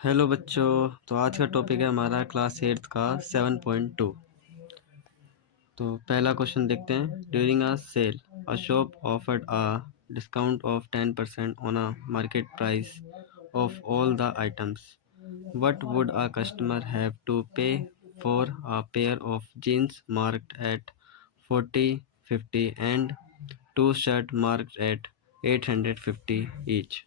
Hello बच्चों। तो आज का टॉपिक है हमारा क्लास 8th का 7.2। तो पहला क्वेश्चन देखते हैं। During a sale a shop offered a discount of 10% on a market price of all the items. What would a customer have to pay for a pair of jeans marked at 40, 50 and two shirt marked at 850 each?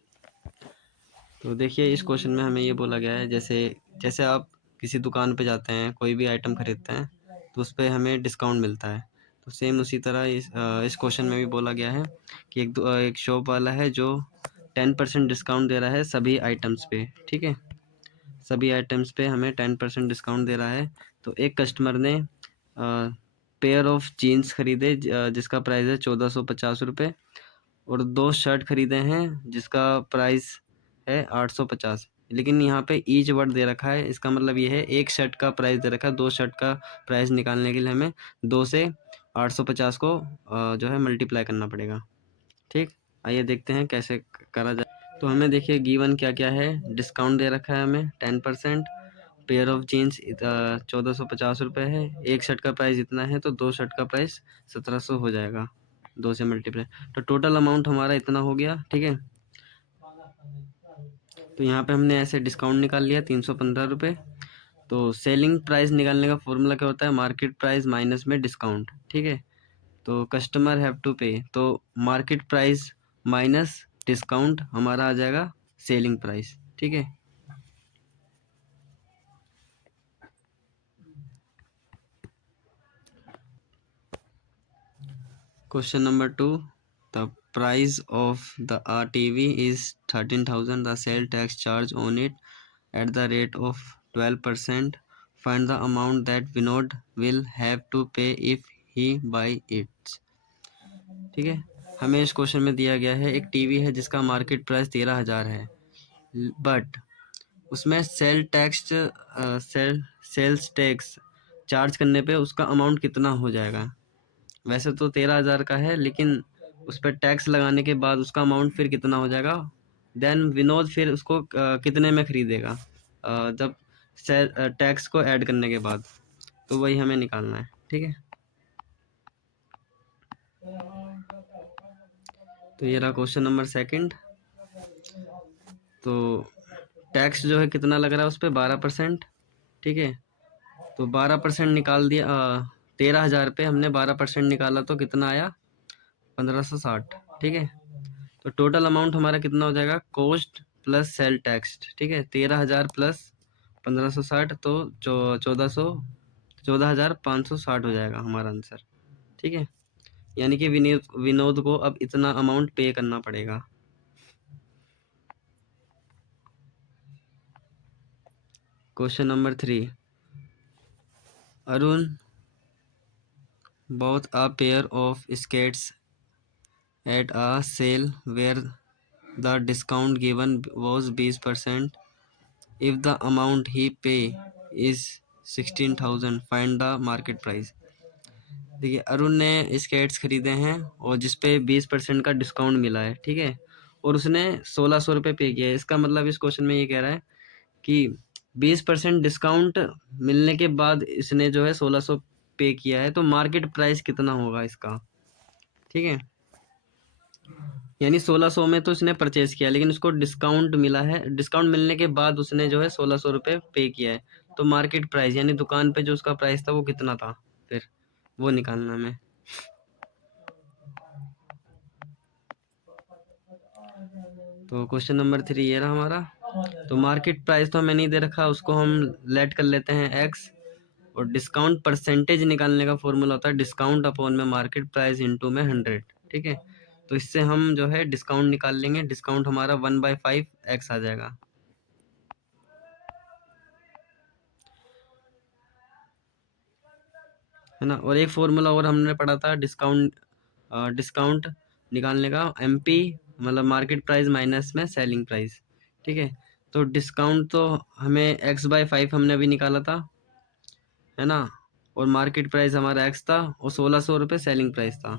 तो देखिए इस question में हमें ये बोला गया है, जैसे जैसे आप किसी दुकान पे जाते हैं, कोई भी आइटम खरीदते हैं तो उस पे हमें डिस्काउंट मिलता है। तो सेम उसी तरह इस क्वेश्चन में भी बोला गया है कि एक शॉप वाला है जो 10% डिस्काउंट दे रहा है सभी आइटम्स पे। ठीक है, सभी आइटम्स पे हमें 10% डिस्काउंट दे रहा है। तो एक कस्टमर ने पेयर ऑफ जीन्स खरीदे जिसका प्राइस है 1450 रुपये, और 2 शर्ट खरीदे हैं जिसका प्राइस है 850। लेकिन यहाँ पे ईच वर्ड दे रखा है, इसका मतलब ये है एक शर्ट का प्राइस दे रखा है। 2 शर्ट का प्राइस निकालने के लिए हमें 2 से 850 को जो है मल्टीप्लाई करना पड़ेगा। ठीक, आइए देखते हैं कैसे करा जाए। तो हमें देखिए गिवन क्या क्या है। डिस्काउंट दे रखा है हमें 10%। पेयर ऑफ जीन्स 1450 रुपये है। एक शर्ट का प्राइस इतना है तो 2 शर्ट का प्राइस 1700 हो जाएगा, 2 से मल्टीप्लाई। तो टोटल अमाउंट हमारा इतना हो गया। ठीक है, तो यहाँ पे हमने ऐसे डिस्काउंट निकाल लिया 315 रुपये। तो सेलिंग प्राइस निकालने का फॉर्मूला क्या होता है? मार्केट प्राइस माइनस में डिस्काउंट। ठीक है, तो कस्टमर हैव टू पे, तो मार्केट प्राइस माइनस डिस्काउंट हमारा आ जाएगा सेलिंग प्राइस। ठीक है, question number 2। The price of the TV is 13,000. The sale tax charge on it at the rate of 12%. Find the amount that Vinod will have to pay if he buy it. ठीक है, हमें इस question में दिया गया है एक TV है जिसका मार्केट प्राइस 13,000 है, बट उसमें सेल्स टैक्स चार्ज करने पे उसका अमाउंट कितना हो जाएगा। वैसे तो 13,000 का है, लेकिन उस पर टैक्स लगाने के बाद उसका अमाउंट फिर कितना हो जाएगा। देन विनोद फिर उसको कितने में खरीदेगा जब टैक्स को ऐड करने के बाद। तो वही हमें निकालना है। ठीक है, तो ये रहा क्वेश्चन नंबर 2। तो टैक्स जो है कितना लग रहा है उस पर? 12%। ठीक है, तो 12% निकाल दिया। 13,000 पे हमने 12% निकाला तो कितना आया? 1560। ठीक है, तो टोटल अमाउंट हमारा कितना हो जाएगा? Cost plus sale tax. ठीक है, 13,000 प्लस 1560 तो 14,560 हो जाएगा हमारा आंसर। ठीक है, यानी कि विनोद को अब इतना अमाउंट पे करना पड़ेगा। Question number 3। Arun bought a pair of skates at a sale where the discount given was 20%. If the amount he pay is 16,000, find the market price. देखिए अरुण ने स्केट्स खरीदे हैं और जिस पे 20% का डिस्काउंट मिला है। ठीक है, और उसने 1600 रुपये पे किया है। इसका मतलब इस क्वेश्चन में ये कह रहा है कि 20% डिस्काउंट मिलने के बाद इसने जो है 1600 पे किया है, तो मार्केट प्राइस कितना होगा इसका। ठीक है, यानी 1600 में तो इसने परचेज किया, लेकिन उसको डिस्काउंट मिला है। डिस्काउंट मिलने के बाद उसने जो है 1600 रुपये पे किया है, तो मार्केट प्राइस यानी दुकान पे जो उसका प्राइस था वो कितना था, फिर वो निकालना हमें। तो क्वेश्चन नंबर 3 ये रहा हमारा। तो मार्केट प्राइस तो हमें नहीं दे रखा, उसको हम लेट कर लेते हैं एक्स। और डिस्काउंट परसेंटेज निकालने का फॉर्मूला होता है डिस्काउंट अपॉन में मार्केट प्राइस इंटू में 100। ठीक है, तो इससे हम जो है डिस्काउंट निकाल लेंगे। डिस्काउंट हमारा 1/5 एक्स आ जाएगा। है ना, और एक फॉर्मूला और हमने पढ़ा था डिस्काउंट निकालने का, MP मतलब मार्केट प्राइस माइनस में सेलिंग प्राइस। ठीक है, तो डिस्काउंट तो हमें x/5 हमने अभी निकाला था, है ना, और मार्केट प्राइस हमारा x था और 1600 रुपये सेलिंग प्राइस था।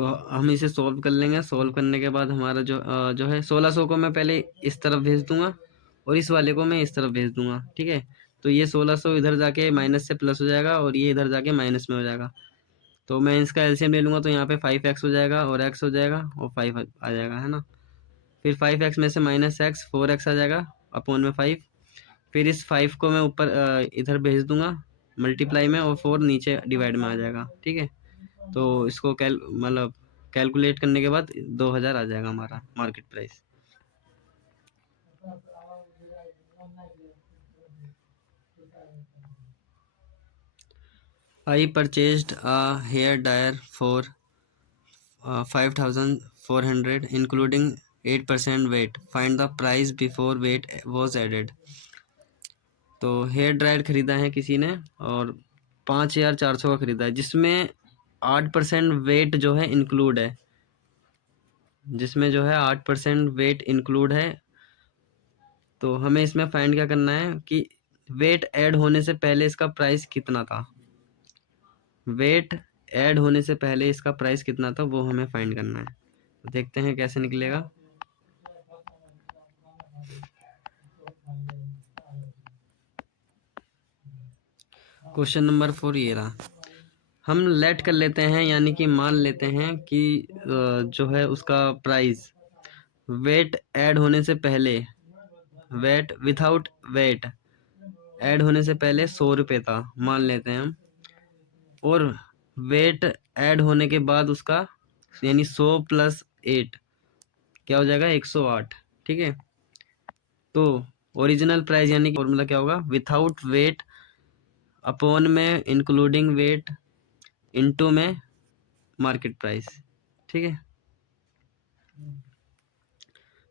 तो हम इसे सॉल्व कर लेंगे। सॉल्व करने के बाद हमारा जो है 1600 को मैं पहले इस तरफ भेज दूंगा और इस वाले को मैं इस तरफ भेज दूंगा, ठीक है। तो ये 1600 इधर जाके माइनस से प्लस हो जाएगा और ये इधर जाके माइनस में हो जाएगा। तो मैं इसका एलसीएम ले लूँगा तो यहाँ पे 5x हो जाएगा और x हो जाएगा और 5 आ जाएगा, है ना। फिर 5x में से माइनस एक्स 4x आ जाएगा अपॉन में 5। फिर इस 5 को मैं ऊपर इधर भेज दूंगा मल्टीप्लाई में और 4 नीचे डिवाइड में आ जाएगा, ठीक है। तो इसको मतलब कैलकुलेट करने के बाद 2000 आ जाएगा हमारा market price. I purchased a hair dryer for 5400 including 8% weight. Find the price before weight was added. तो हेयर ड्रायर खरीदा है किसी ने और 5400 का खरीदा है, जिसमें 8% वेट जो है इंक्लूड है, जिसमें जो है 8% वेट इंक्लूड है। तो हमें इसमें फाइंड क्या करना है कि वेट ऐड होने से पहले इसका प्राइस कितना था। वेट ऐड होने से पहले इसका प्राइस कितना था वो हमें फाइंड करना है। तो देखते हैं कैसे निकलेगा। क्वेश्चन नंबर 4 ये रहा। हम लेट कर लेते हैं यानी कि मान लेते हैं कि जो है उसका प्राइस वेट ऐड होने से पहले, वेट विथआउट वेट ऐड होने से पहले 100 रुपये था मान लेते हैं हम, और वेट ऐड होने के बाद उसका यानी 100 + 8 क्या हो जाएगा 108, ठीक है। तो ओरिजिनल प्राइस यानी कि फॉर्मूला क्या होगा, विथआउट वेट अपॉन में इंक्लूडिंग वेट इनटू में मार्केट प्राइस, ठीक है।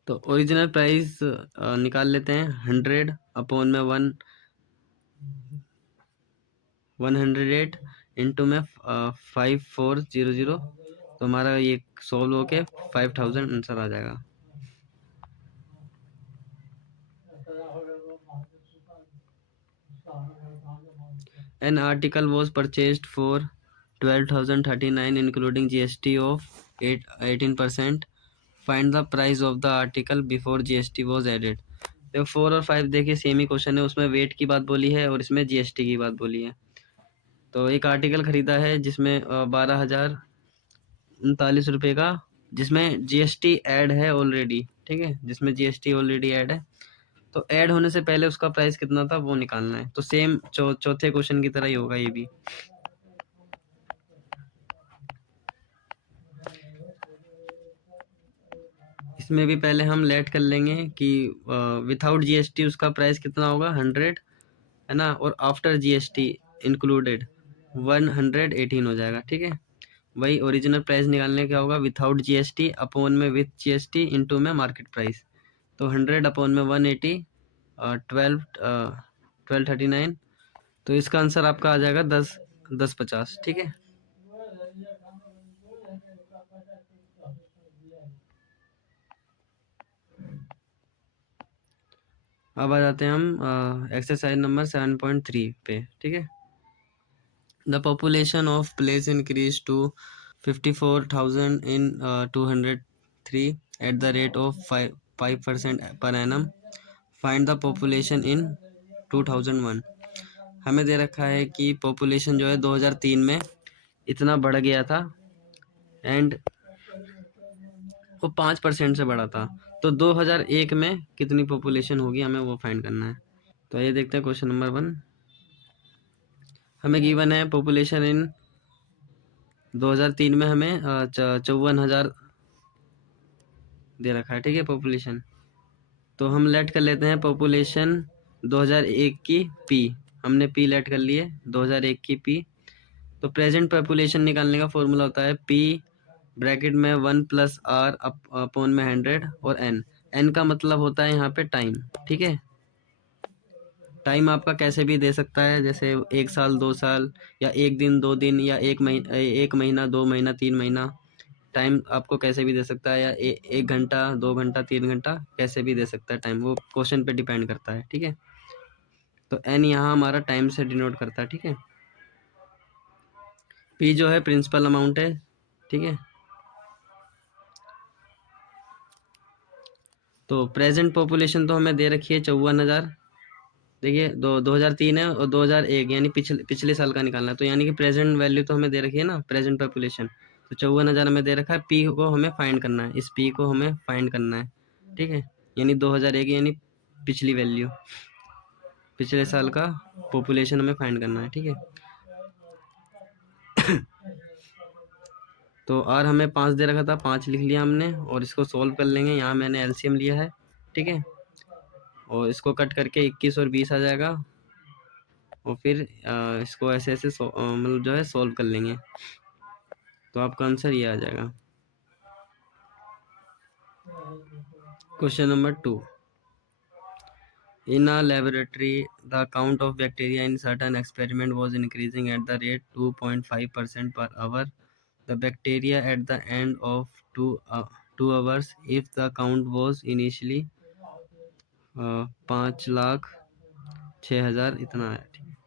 तो ओरिजिनल प्राइस निकाल लेते हैं 100 अपॉन में 108 इंटू में 5400। तो हमारा ये सॉल्व होके 5000 आंसर आ जाएगा। An article was purchased for 12,039 including GST of 18%. Find the price of the article before GST was added. देखो 4 और 5 देखिए सेम ही क्वेश्चन है, उसमें वेट की बात बोली है और इसमें जीएसटी की बात बोली है। तो एक आर्टिकल खरीदा है जिसमें 12,039 का, जिसमें जीएसटी ऐड है ऑलरेडी, ठीक है, जिसमें जीएसटी ऑलरेडी ऐड है। तो ऐड होने से पहले उसका प्राइस कितना था वो निकालना है। तो सेम चौथे क्वेश्चन की तरह ही होगा ये भी। इसमें भी पहले हम लेट कर लेंगे कि विथआउट जीएसटी उसका प्राइस कितना होगा 100, है ना, और आफ्टर जीएसटी इंक्लूडेड 118 हो जाएगा, ठीक है। वही ओरिजिनल प्राइस निकालने क्या होगा, विथआउट जीएसटी अपॉन में विथ जीएसटी इनटू में मार्केट प्राइस। तो 100 अपॉन में 180 1239। तो इसका आंसर आपका आ जाएगा 1050, ठीक है। अब आ जाते हैं हम एक्सरसाइज नंबर 7.3 पे, ठीक है। The population of place increase to 54,000 in 203 at the rate of 5% per annum. Find the population in 2001। हमें दे रखा है कि पॉपुलेशन जो है 2003 में इतना बढ़ गया था एंड वो 5% से बढ़ा था। तो 2001 में कितनी पॉपुलेशन होगी हमें वो फाइंड करना है। तो ये देखते हैं क्वेश्चन नंबर 1। हमें गिवन है पॉपुलेशन इन 2003 में हमें 54,000 दे रखा है, ठीक है, पॉपुलेशन। तो हम लेट कर लेते हैं पॉपुलेशन 2001 की पी, हमने पी लेट कर लिए 2001 की पी। तो प्रेजेंट पॉपुलेशन निकालने का फॉर्मूला होता है पी ब्रैकेट में 1 + r अपॉन में 100 और एन का मतलब होता है यहाँ पे टाइम, ठीक है। टाइम आपका कैसे भी दे सकता है, जैसे 1 साल 2 साल या 1 दिन 2 दिन या 1 महीना 2 महीना 3 महीना। टाइम आपको कैसे भी दे सकता है, या 1 घंटा 2 घंटा 3 घंटा कैसे भी दे सकता है टाइम, वो क्वेश्चन पे डिपेंड करता है, ठीक है। तो एन यहाँ हमारा टाइम से डिनोट करता है, ठीक है। पी जो है प्रिंसिपल अमाउंट है, ठीक है। तो प्रेजेंट पॉपुलेशन तो हमें दे रखी है 54,000। देखिए 2003 है और 2001 यानी पिछले साल का निकालना है, तो यानी कि प्रेजेंट वैल्यू तो हमें दे रखी है ना, प्रेजेंट पॉपुलेशन। तो 54,000 हमें दे रखा है, पी को हमें फाइंड करना है, इस पी को हमें फाइंड करना है, ठीक है। यानी 2001 यानी पिछली वैल्यू, पिछले साल का पॉपुलेशन हमें फाइंड करना है, ठीक है। तो आर हमें 5 दे रखा था, 5 लिख लिया हमने और इसको सोल्व कर लेंगे। यहाँ मैंने एलसीएम लिया है, ठीक है। और इसको कट करके 21 और 20 आ जाएगा और फिर इसको ऐसे ऐसे मतलब जो है सोल्व कर लेंगे, तो आपका आंसर ये आ जाएगा। Question number 2, in a laboratory the count of bacteria in certain experiment was increasing at the rate 2.5% per hour. The bacteria at the end of 2 hours, if the count was initially 5,06,000 इतना है, ठीक है।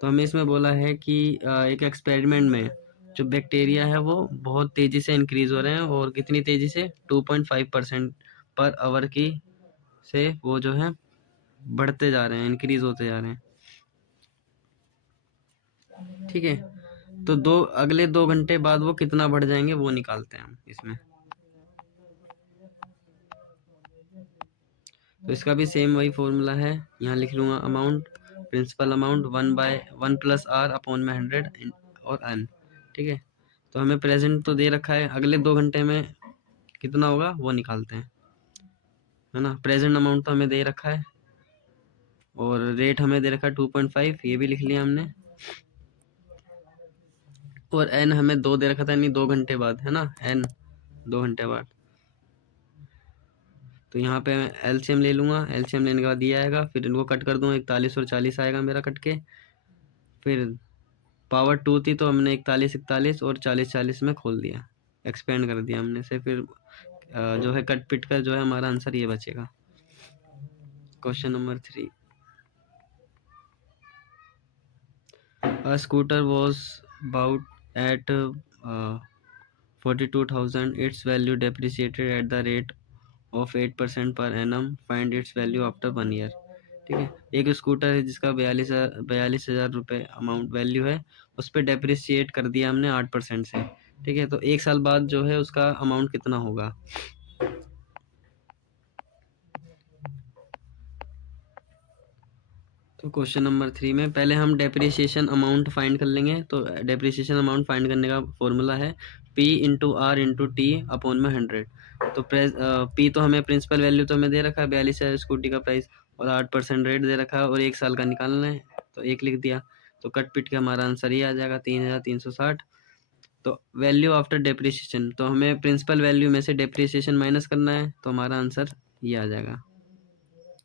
तो हमें इसमें बोला है कि एक एक्सपेरिमेंट में जो बैक्टीरिया है वो बहुत तेज़ी से इंक्रीज हो रहे हैं, और कितनी तेज़ी से, 2.5% पर आवर की से वो जो है बढ़ते जा रहे हैं, इंक्रीज होते जा रहे हैं, ठीक है। तो अगले 2 घंटे बाद वो कितना बढ़ जाएंगे वो निकालते हैं हम इसमें। तो इसका भी सेम वही फॉर्मूला है, यहाँ लिख लूँगा amount, principal amount 1 plus R upon में 100 और एन, ठीक है। तो हमें प्रेजेंट तो दे रखा है, अगले 2 घंटे में कितना होगा वो निकालते हैं, है ना। प्रेजेंट अमाउंट तो हमें दे रखा है और रेट हमें दे रखा है 2.5, ये भी लिख लिया हमने। और एन हमें 2 दे रखा था, यानी 2 घंटे बाद, है ना, एन 2 घंटे बाद। तो यहाँ पे मैं एलसीएम ले लूँगा, एलसीएम लेने के बाद ये आएगा, फिर इनको कट कर दूँगा, 41 और 40 आएगा मेरा कट के। फिर पावर 2 थी तो हमने 41 और 40 में खोल दिया, एक्सपेंड कर दिया हमने से। फिर जो है कट पिट कर जो है हमारा आंसर ये बचेगा। Question number 3, a scooter was bought at 42,000, its value depreciated at the rate of 8% per annum, find its value after 1 year, ठीक है। एक स्कूटर है जिसका 42,000 रुपये अमाउंट वैल्यू है, उस पर डेप्रिसिएट कर दिया हमने 8% से, ठीक है। तो 1 साल बाद जो है उसका अमाउंट कितना होगा। तो क्वेश्चन नंबर 3 में पहले हम डेप्रिसिएशन अमाउंट फाइंड कर लेंगे। तो डेप्रिसिएशन अमाउंट फाइंड करने का फॉर्मूला है P into R into T upon में 100। तो P तो हमें प्रिंसिपल वैल्यू तो हमें दे रखा है 42,000 स्कूटी का प्राइस, और 8% रेट दे रखा है, और 1 साल का निकालना है, तो 1 लिख दिया। तो कट पिट के हमारा आंसर ये आ जाएगा 3,360। तो वैल्यू आफ्टर डेप्रिसिएशन, तो हमें प्रिंसिपल वैल्यू में से डेप्रिसिएशन माइनस करना है, तो हमारा आंसर ये आ जाएगा,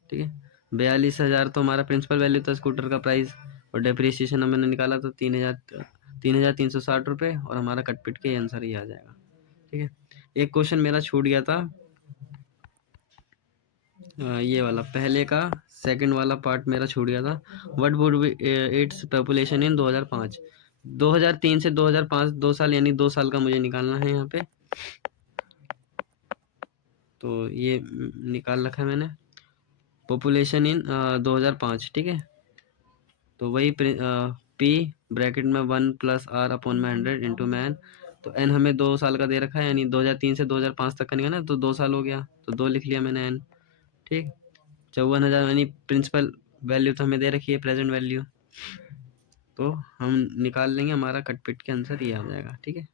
ठीक है। 42,000 तो हमारा प्रिंसिपल वैल्यू था स्कूटर का प्राइस, और डेप्रिसिएशन हमने निकाला तो 3,360 रुपये, और हमारा कट पिट के आंसर ही आ जाएगा, ठीक है। एक क्वेश्चन मेरा छूट गया था, ये वाला पहले का सेकंड वाला पार्ट मेरा छूट गया था। What would be its population in 2005। 2003 से 2005 2 साल, यानी 2 साल का मुझे निकालना है यहाँ पे। तो ये निकाल रखा है मैंने, पॉपुलेशन इन 2005, ठीक है। तो वही पी ब्रैकेट में 1 प्लस आर अपॉन में 100 इंटू मैन। तो एन हमें 2 साल का दे रखा है, यानी 2003 से 2005 तक का निकालना, तो 2 साल हो गया, तो 2 लिख लिया मैंने एन, ठीक। 54,000 यानी प्रिंसिपल वैल्यू तो हमें दे रखी है, प्रेजेंट वैल्यू, तो हम निकाल लेंगे, हमारा कट पिट के आंसर ये आ जाएगा, ठीक है।